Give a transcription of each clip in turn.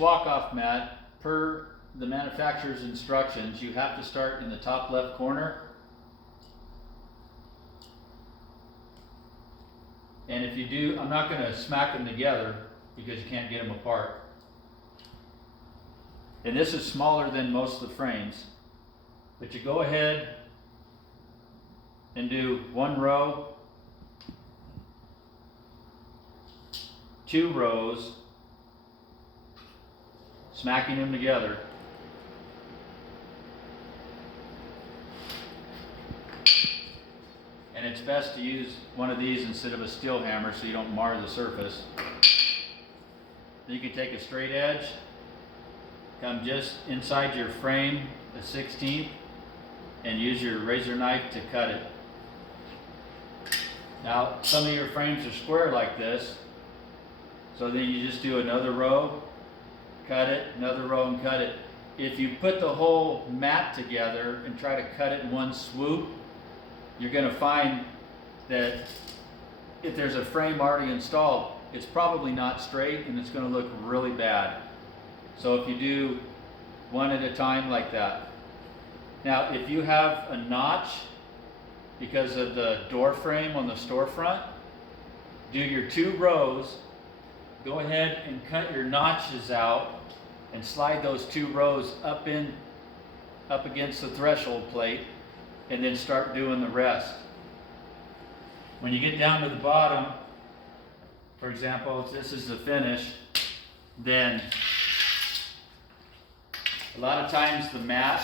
Walk-off mat, per the manufacturer's instructions, you have to start in the top left corner. And if you do, I'm not going to smack them together because you can't get them apart. And this is smaller than most of the frames. But you go ahead and do one row, 2 rows, smacking them together. And it's best to use one of these instead of a steel hammer so you don't mar the surface. Then you can take a straight edge, come just inside your frame, a 1/16, and use your razor knife to cut it. Now, some of your frames are square like this, so then you just do another row, cut it, another row and cut it. If you put the whole mat together and try to cut it in one swoop, you're going to find that if there's a frame already installed, it's probably not straight and it's going to look really bad. So if you do one at a time like that. Now, if you have a notch because of the door frame on the storefront, do your 2 rows, go ahead and cut your notches out and slide those 2 rows up against the threshold plate, and then start doing the rest. When you get down to the bottom, for example, if this is the finish, then a lot of times the mat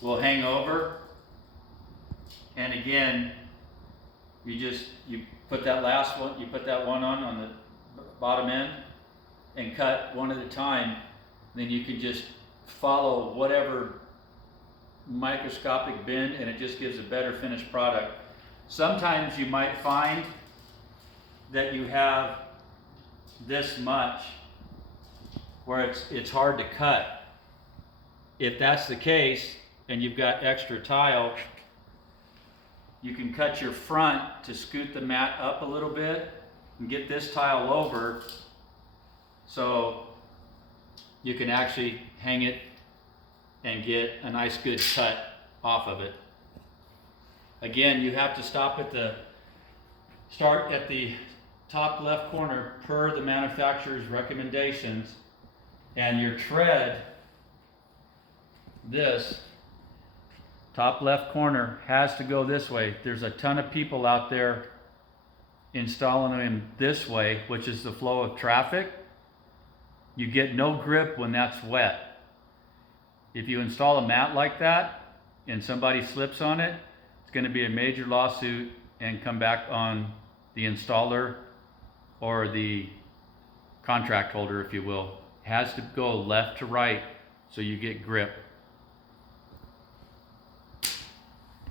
will hang over, and again, you put that last one, you put that one on the bottom end and cut one at a time. Then you can just follow whatever microscopic bend and it just gives a better finished product. Sometimes you might find that you have this much where it's hard to cut. If that's the case and you've got extra tile, you can cut your front to scoot the mat up a little bit and get this tile over so you can actually hang it and get a nice good cut off of it. Again, you have to start at the top left corner per the manufacturer's recommendations, and your tread, this top left corner has to go this way. There's a ton of people out there installing them this way, which is the flow of traffic. You get no grip when that's wet. If you install a mat like that and somebody slips on it, it's going to be a major lawsuit and come back on the installer or the contract holder, if you will. It has to go left to right so you get grip.